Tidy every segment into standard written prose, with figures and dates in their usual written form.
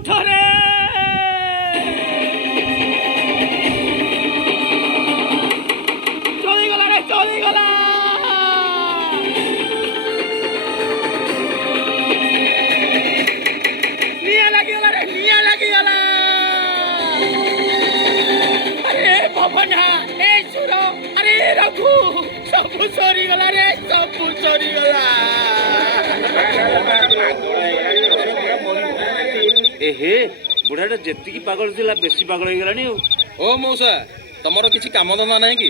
ଉଠରେ ଚଳିଗଲା ରେ ଚଳିଗଲା। ନିଆଁ ଲାଗିଗଲା ରେ ନିଆଁ ଲାଗିଗଲା। ଆରେ ପବନା ଏ ସୁର ଆରେ ରଘୁ ସବୁ ସରିଗଲା ରେ ସବୁ ସରିଗଲା। एहे बुढ़ाटा जेतिकी पागल थिला बेसी पागल हो गलानी। ओ मौसा तमरो किछि काम धंदा नाही कि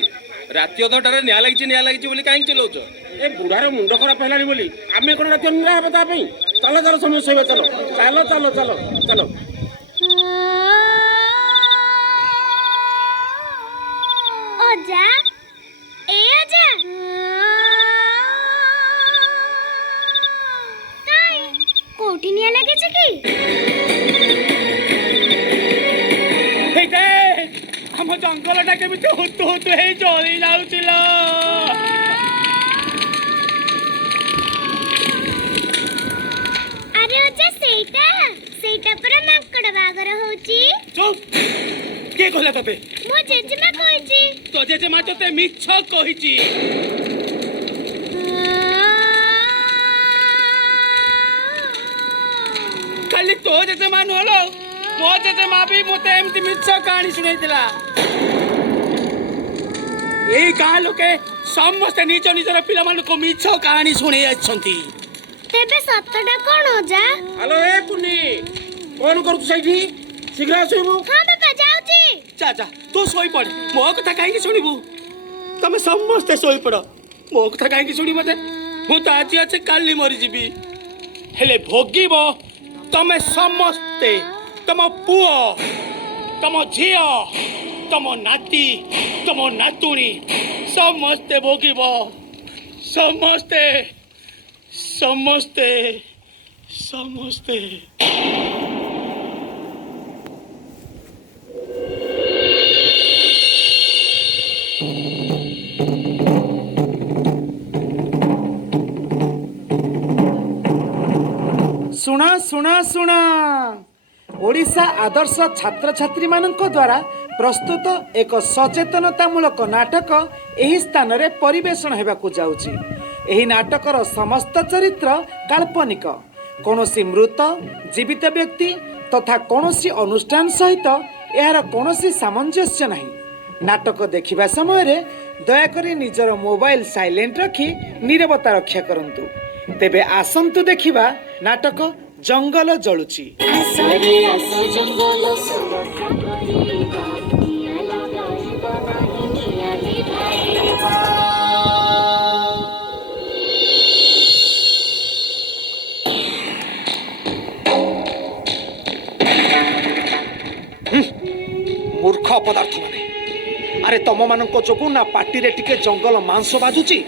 राति अधटारे निया लागिछि बोली काहे चलाउछ? ए बुढ़ार मुंड खराब हेलानी बोली आमे कोन राति निया हेबा ता पई। चलो चलो समय सोइबा चलो चलो चलो चलो चलो। ओजा ए ओजा काई कोठी निया लागे छ की? हम जंगलटा केमिति हुतु हुतु हे जळी जाउतिला। अरे ओजा सेटा पर माकड़ बागर होची। चुप के कहला तते? मो जेजेमा कहिची। तो जेजेमा तते मिछ कहिची। खाली तो जेजेमा नहलो मो जेजेमा भी मते एमति मिछ कहानी सुनाइतिला। एई गाँ लोके समस्त निज निजर पिला मान को मिछ कहानी सुनै अछंती। तेबे सतटा कोन ओजा? हेलो ए पुनी कोन करू सैठी शीघ्र आसबू। हां बाबा जाउची। जा जा तू सोई पड़ मो कथा काहे की सुनिबू? तमे समस्त सोई पड़ मो कथा काहे की सुनी मते? मु त आज अच्छे काली मरि जीबी हेले भोगिबो तमे समस्ते तम पुओ तम झियो तम नाती तम नातुणी समस्ते भोगिबो समस्ते समस्ते समस्ते। सुना सुना सुना ओडिशा आदर्श छात्र छात्री मानक द्वारा प्रस्तुत एक सचेतनतामूलक नाटक एही स्थान रे परिवेषण हेबाकु जाउची। एही नाटकर समस्त चरित्र काल्पनिक कौनसी मृत जीवित व्यक्ति तथा कौनसी अनुष्ठान सहित यार कौनसी सामंजस्य नहीं। नाटक देखिबा समय रे दयाकरी निजर मोबाइल साइलेंट रखी नीरवता रक्षा करंतु। तेबे आसंतु देखिबा नाटक जंगल जळुची। मूर्ख पदार्थ माने अरे तम मान जो ना पार्टी रे टिके जंगल मांस बाजुची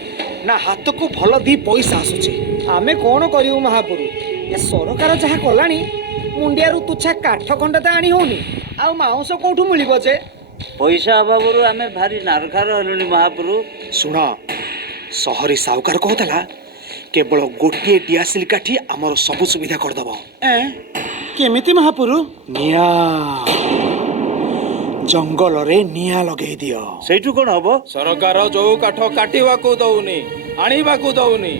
ना हाथ को भल दी पैसा आसुची। आमे कौन करियो महापुरु ए सरकार जहा कलानी मुंडिया रु तुछा काठ खंड त आनी होनी आ मांस कोठु मिलिबो जे? पैसा अभाव आमे भारी नारखार हलुनी महापुरु। सुन सहरी साहुकार कहतला केवल गोटे डियासिल काठी आमर सब सुविधा कर दबो। केमिति महापुरु? निया जंगल रे निया लगे दियो। सेठु कोन हबो? सरकार जो काठ काटिवा को दउनी आनिबा को दउनी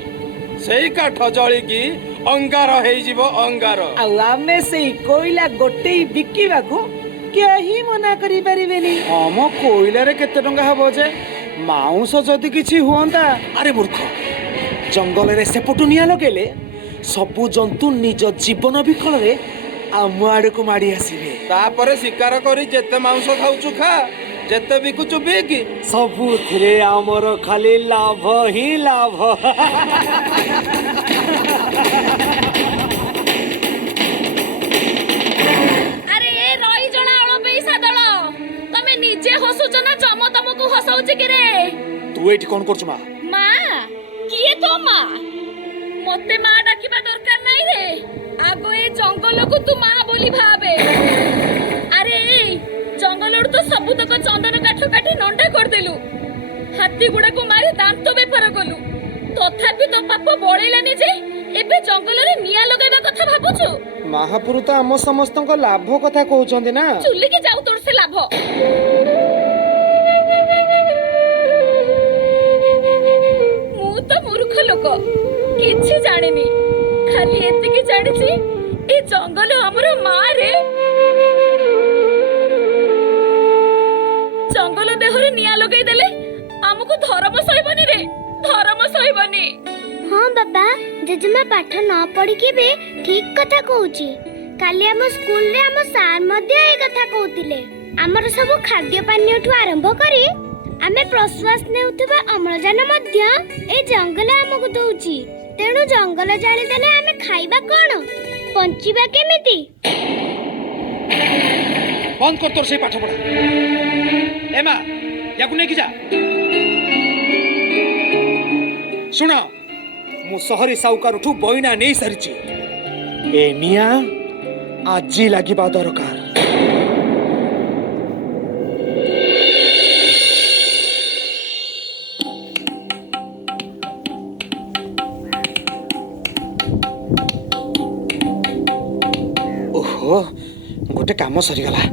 सेई काठ जळी की अंगार हेई जीवो अंगार। आ आमे सेई कोइला गोटे बिकिबा को केही मना करि परिबेनी। हम कोइला रे केते टंगा हबो जे माउस जदि किछि हुअंता? अरे मूर्ख जंगल रे सेपटु निया लगेले सबु जंतु निज जीवन विकल रे आम आड़ को माड़ी आसीबे। तापरे शिकार करी जेते मांस खाउछु खा जेते बिकुछु बिक सबुथिरे आमर खाली लाभ ही लाभ। अरे ए रही जणा अळ पैसा दळ तमे निजे हसुच ना जम तमको हसौची कि रे? तू एठी कोन करछु मा? मा किए तो मा मते मा डाकिबा दरकार नाही रे। आगो ए जंगल को तू मा बोली भाबे। अरे जंगल तो सबु तक चंदन काठ काठी नंडा कर देलु हाथी गुडा को मारी दांत बेपार कलु तथापि तो पाप बळैलानी जे एबे जंगल रे निया लगाइबा कथा भाबुछु। महापुरु तो आम समस्त लाभ कथा कहते ना। चुलिके जाऊ तोर से लाभ। मु तो मूर्ख लोक किछि जानिनी, खाली एतिकी जानिछि ए जंगल हमर माँ रे। जंगल देहरे निया लगई देले हमको धर्म सहिबनी रे, धर्म सहिबनी। हाँ बाबा, जेजेमा पाठ न पढ़ी के बे ठीक कथा कहूची। काली आम स्कूल रे आम सार मध्य ए कथा कहूतिले। हमर सब खाद्य पानीय ठु आरंभ करी आमे प्रश्वास नेउथबा अम्लजान मध्य ए जंगल हमको दउची। तेणु जंगल जाली देले आमे खाइबा कोन, पंचीबा केमिति? बंद कर तोर से पाठ पढ़ा। ए मां, याकु नै कि जा। सुना, मु सहरी साउकार उठू बइना नै सारिची। ए निया आजी लागिबा दरकार। ओहो, गोटे काम सरीगला।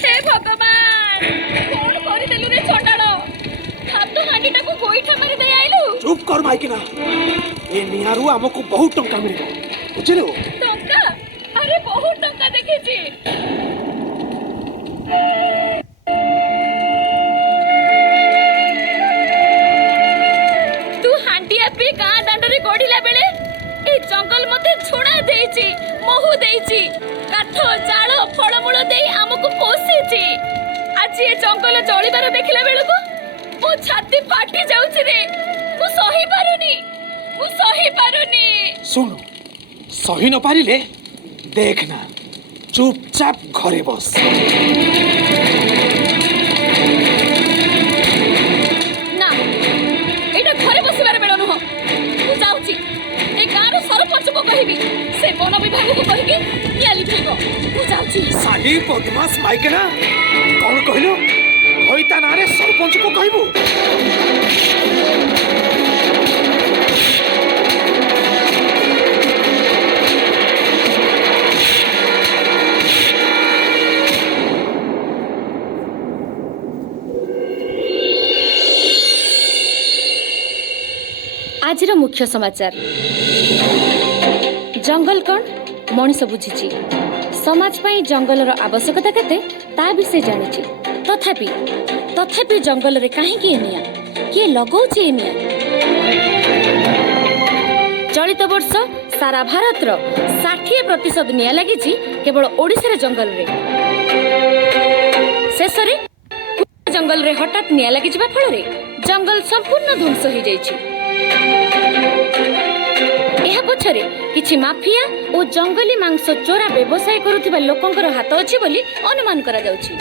हे भगवान, कोन करि देलु रे छटाड़? हाथ हांडीटा को गोइठा मारी दे आइलु। चुप कर माइकिना। ए नियारू हमको बहुत टंका मिलिबो, बुझिलो? टंका? अरे बहुत टंका देखिछि। तू हांडिया पे गां दांडरे गडिला बेले ए जंगल मते छुणा देइछि, महु देइछि, काठ जाळ फळमूळ देई हमको पोषिछि। आज ए जंगल जळिबार देखिला बेलको मो छाती फाटी जाउछि रे। मु सही पारुनी, मु सही पारुनी। सुन, सही न पारिले देखना, चुपचाप घरे बस। ना, एटा घरे बसिबार बेल नुह। मु जाउछि ए गाँर सरपंच को कहिबी, से वन विभाग को कहिके निया लिखेइबो। मु जाउछि। साली बदमाश माइकिना, कौन कहलो? होइता नारे सरपंच को कहबो। आजिर मुख्य समाचार। जंगल कौन मनीष बुझी, समाज पाई जंगलर आवश्यकता केते ता भी से जानिछि। तथापि जंगल रे काहे के निया के लगौछि निया? चलित वर्ष सारा भारत रो 60% निया लागिछि केवल ओडिसा जंगल रे। शेषरे जंगल रे हठात निया लागि जिबा फल रे जंगल संपूर्ण ध्वंस हो जाइछि। एहा पछरे किछि माफिया और जंगली मांस चोरा व्यवसाय करुथिबा लोकंकर हाथ अछि बोली अनुमान करा जाउछि।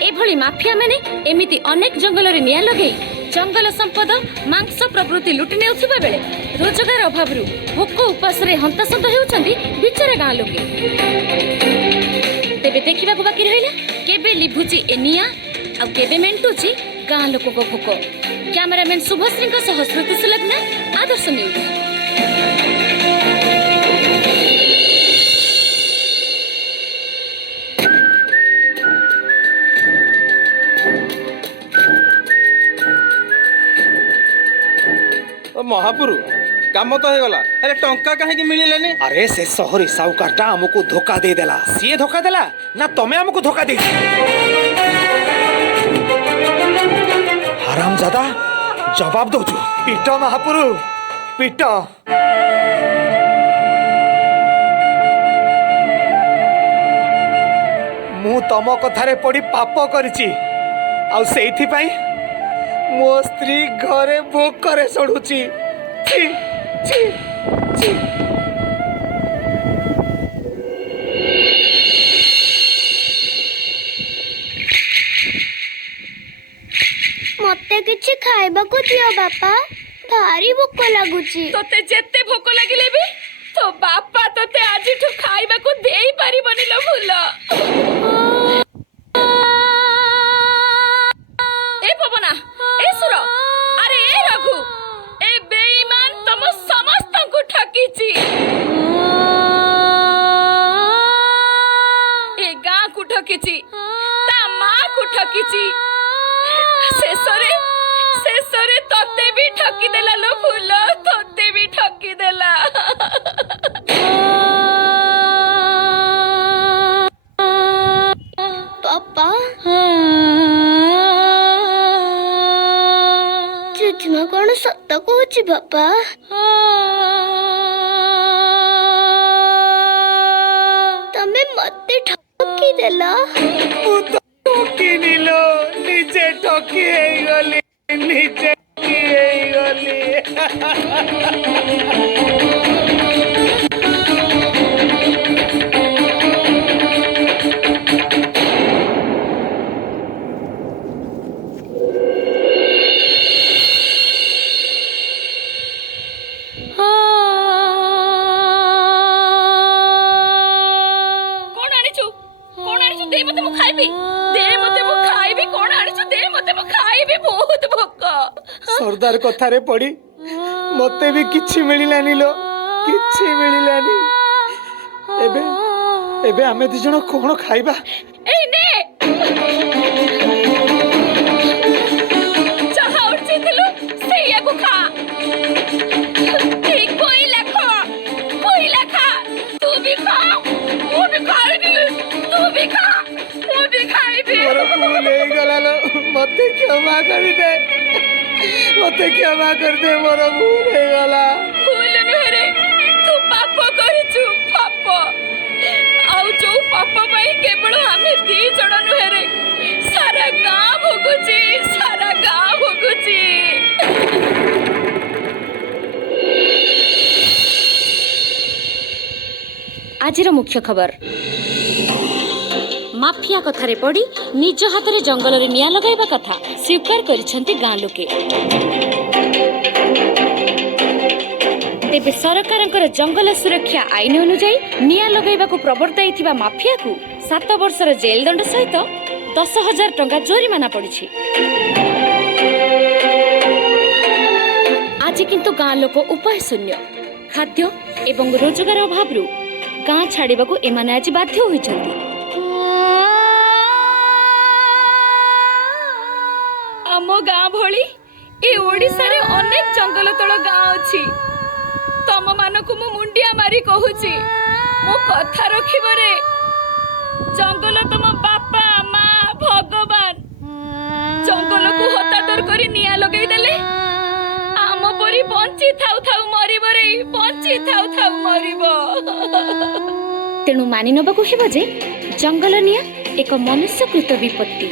एभली माफिया माने एमिति अनेक जंगल रे निया लगै जंगल संपद मांस प्रवृत्ति लुटि नेउथिबा बेले रोजगार अभावरु भोक उपास रे हंतासंत हेउछन्ती बिचारा गाँ लोके। तेबे देखिबा को बाकी रहिला केबे लिभुची ए निया आ केबे मेंटुची गाँ लोक को भोक। कैमरामैन शुभश्री सह श्रुति सुलग्ना, आदर्श न्यूज। महापुरु काम तो हो गला, अरे टंका कहीं मिललानी? अरे से सहरी साउकारटा हमको धोखा दे देला। सीए धोखा देला ना तमे हमको धोखा दे? हरामजादा, जवाब दो। पीट महापुरु, पीट। मु तम कथारे पड़ी पाप करिछि आ सेइथि पई मो स्त्री घरे भोग करे सडुछि। छी छी छी। मते किछि खाइबाको दियो बापा, भारी भोक लागुची। तोते जेते भोक लागिले भी तो बापा तोते आजिठु खाइबाको देई परिबनी लो भूल। ए पवना, ए सुर, अरे ए रघु, ए बेई କହୁଛି ଶେଷରେ ଶେଷରେ ତତେ ବି ଠକି ଦେଲା ଲୋ ଫୁଲ, ତତେ ବି ଠକି ଦେଲା। ପାପା ଜେଜେମା କଣ ସତ କହୁଛି ବାପା? ତମେ ମତେ ଠକି ଦେଲ। ଠକିନି ଲୋ, ନିଜେ ଠକି ହେଇଗଲି, ନିଜେ ଠକି ହେଇଗଲି। ଦେ ମତେ ମୁଁ ଖାଇବି, ଦେ ମତେ ମୁଁ ଖାଇବି। କଣ ଆଣିଛୁ? ଦେ ମତେ ମୁଁ ଖାଇବି, ବହୁତ ଭୋକ। ସର୍ଦ୍ଦାର କଥାରେ ପଡି ମତେ ବି କିଛି ମିଳିଲାନି ଲୋ, କିଛି ମିଳିଲାନି। ଏବେ ଏବେ ଆମେ ଦି ଜଣ କଣ ଖାଇବା? ଏଇ ନେ ଯାହା ଉଠିଥିଲୁ ସେଇଆକୁ ଖା। ଏଇ କୋଇଲା ଖା, କୋଇଲା ଖା। ତୁ ବି ଖା, ମୁଁ ବି ଖାଇବି। ତୁ ବି ଖା, ମୁଁ ବି ଖାଇବି। ମୋର ଭୁଲ ହେଇଗଲା ଲୋ, ମତେ କ୍ଷମା କରିଦେ, ମତେ କ୍ଷମା କରିଦେ, ମୋର ଭୁଲ ହେଇଗଲା। ଭୁଲ ନୁହେଁରେ, ତୁ ପାପ କରିଛୁ, ପାପ। ଆଉ ଯୋଉ ପାପ ପାଇଁ କେବଳ ଆମେ ଦି ଜଣ ନୁହେଁରେ, ସାରା ଗାଁ ଭୋଗୁଛି, ସାରା ଗାଁ ଭୋଗୁଛି। ଆଜିର ମୁଖ୍ୟ ଖବର। ମାଫିଆ କଥାରେ ପଡ଼ି ନିଜ ହାତରେ ଜଙ୍ଗଲରେ ନିଆଁ ଲଗାଇବା କଥା ସ୍ୱୀକାର କରିଛନ୍ତି ଗାଁ ଲୋକେ। ତେବେ ସରକାରଙ୍କର ଜଙ୍ଗଲ ସୁରକ୍ଷା ଆଇନ ଅନୁଯାୟୀ ନିଆଁ ଲଗାଇବାକୁ ପ୍ରବର୍ତ୍ତାଇଥିବା ମାଫିଆକୁ 7 ବର୍ଷର ଜେଲ୍ ଦଣ୍ଡ ସହିତ 10,000 ଟଙ୍କା ଜୋରିମାନା ପଡ଼ିଛି। ଆଜି କିନ୍ତୁ ଗାଁ ଲୋକ ଉପାୟ ଶୂନ୍ୟ। ଖାଦ୍ୟ ଏବଂ ରୋଜଗାର ଅଭାବରୁ ଗାଁ ଛାଡ଼ିବାକୁ ଏମାନେ ଆଜି ବାଧ୍ୟ ହୋଇଛନ୍ତି। ଆମ ଗାଁ ଭଳି ଏ ଓଡ଼ିଶାରେ ଅନେକ ଜଙ୍ଗଲ ତଳ ଗାଁ ଅଛି। ତମ ମାନଙ୍କୁ ମୁଁ ମୁଣ୍ଡିଆ ମାରି କହୁଛି, ମୋ କଥା ରଖିବରେ। ଜଙ୍ଗଲ ତମ ବାପା ମା ଭଗବାନ। ଜଙ୍ଗଲକୁ ହତାଦର କରି ନିଆଁ ଲଗେଇ ଦେଲେ ଆମ ପରି ବଞ୍ଚି ଥାଉ ଥାଉ ମରିବରେ, ବଞ୍ଚି ଥାଉ ଥାଉ ମରିବ। ତେଣୁ ମାନି ନେବାକୁ ହେବ ଯେ ଜଙ୍ଗଲ ନିଆଁ ଏକ ମନୁଷ୍ୟକୃତ ବିପତ୍ତି।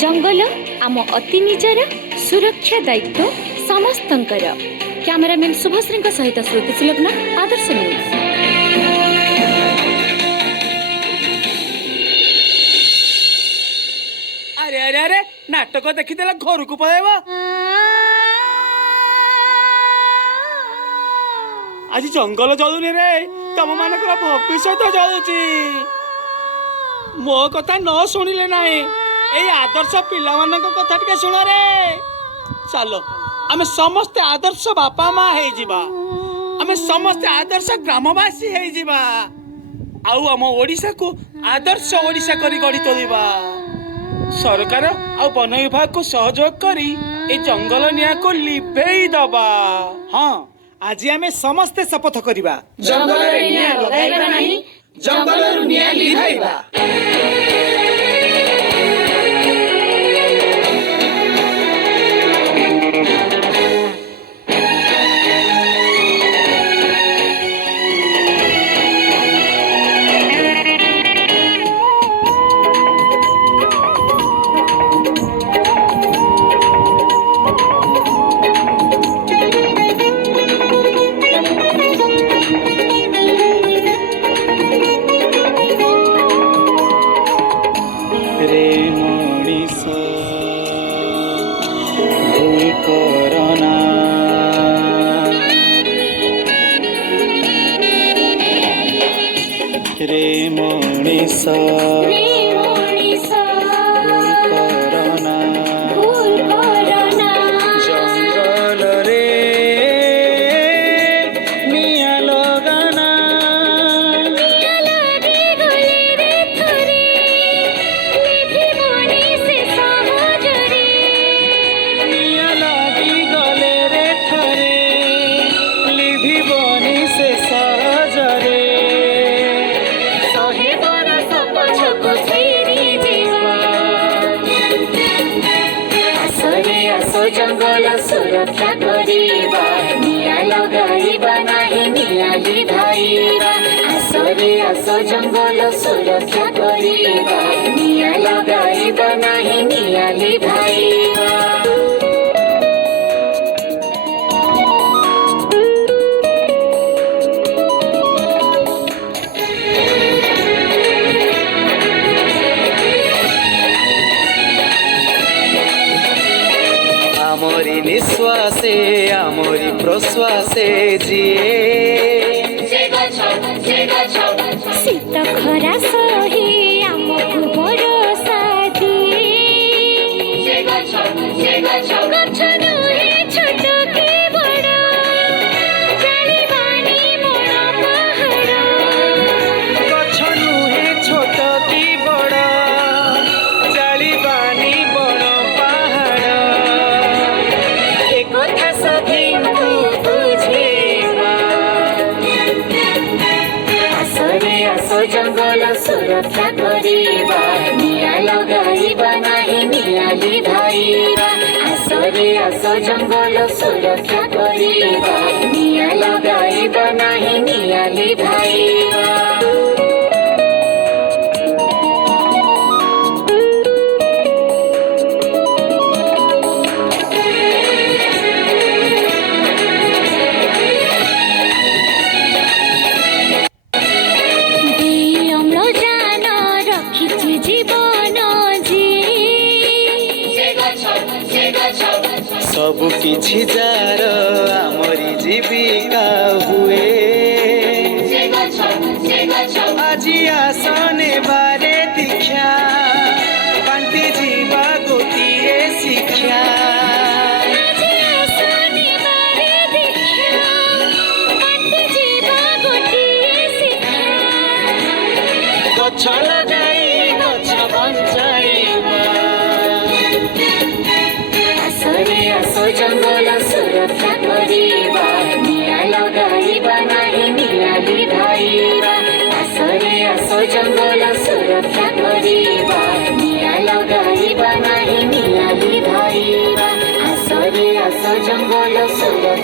ଜଙ୍ଗଲ ଆମ ଅତି ନିଜର, ସୁରକ୍ଷା ଦାୟିତ୍ୱ ସମସ୍ତଙ୍କର। କ୍ୟାମେରାମ୍ୟାନ୍ ଶୁଭଶ୍ରୀଙ୍କ ସହିତ ଶ୍ରୁତି ସୁଲଗ୍ନା, ଆଦର୍ଶ ନ୍ୟୁଜ୍। ଆରେ ଆରେ ଆରେ, ନାଟକ ଦେଖିଦେଲା ଘରକୁ ପଳେଇବ। ଆଜି ଜଙ୍ଗଲ ଜଳୁନି ରେ, ତମ ମାନଙ୍କର ଭବିଷ୍ୟତ ଜଳୁଛି। ମୋ କଥା ନ ଶୁଣିଲେ ନାହିଁ, ଏଇ ଆଦର୍ଶ ପିଲାମାନଙ୍କ କଥା ଟିକେ ଶୁଣ ରେ। ଚାଲ ଆମେ ସମସ୍ତେ ଆଦର୍ଶ ବାପା ମା ହେଇଯିବା, ଆମେ ସମସ୍ତେ ଆଦର୍ଶ ଗ୍ରାମବାସୀ ହେଇଯିବା, ଆଉ ଆମ ଓଡ଼ିଶାକୁ ଆଦର୍ଶ ଓଡ଼ିଶା କରି ଗଢ଼ି ତୋଳିବା। ସରକାର ଆଉ ବନ ବିଭାଗକୁ ସହଯୋଗ କରି ଏ ଜଙ୍ଗଲ ନିଆଁକୁ ଲିଭେଇ ଦବା। ହଁ, ଆଜି ଆମେ ସମସ୍ତେ ଶପଥ କରିବା, ଜଙ୍ଗଲରେ ନିଆଁ ଲଗାଇବା ନାହିଁ, ଜଙ୍ଗଲରୁ ନିଆଁ ଲିଭାଇବା। सुरक्षा करिबा निया लगाइबा नाही नियाली भाइबा आसरे आस जंगल सुरक्षा करिबा निया लगाइबा नाही नियाली भाइबा आमोरी निश्वासे आमोरी प्रश्वासे जिए শীত খরা সহি আমকু ভরসা দিয়ে গছ নুহে ছোট কি বড় জানিবানি বড় পাহাড় गछ नुहे छोट की बड़ जालिबानी बड़ पहाड़ एक कथा सभी को बुझेबा आसरे आस जंगल सुरक्षा करिबा निया लगाइबा नाही नियाली भाइबा आसरे आस जंगल सुरक्षा करिबा निया लगाइबा नाही नियाली भाइबा এই অম্লজান রখিছি জীবন জিয়ে सब किछि जार आमरी जीविका हुए आज आसने बारे दीक्षा बांटी जीवा गोटिए शिक्षा আজি আসনি বারে দেখা কাটে জীবা গোটিয়ে শিক্ষা गछ लगाई गछ बंचाइबा आसरे आस जंगल सुरक्षा करिबा निया लगाइबा नाही नियाली भाइबा आसरे आस जंगल सुरक्षा करिबा निया लगाइबा नाही नियाली भाइबा आसरे आस जंगल सुरक्षा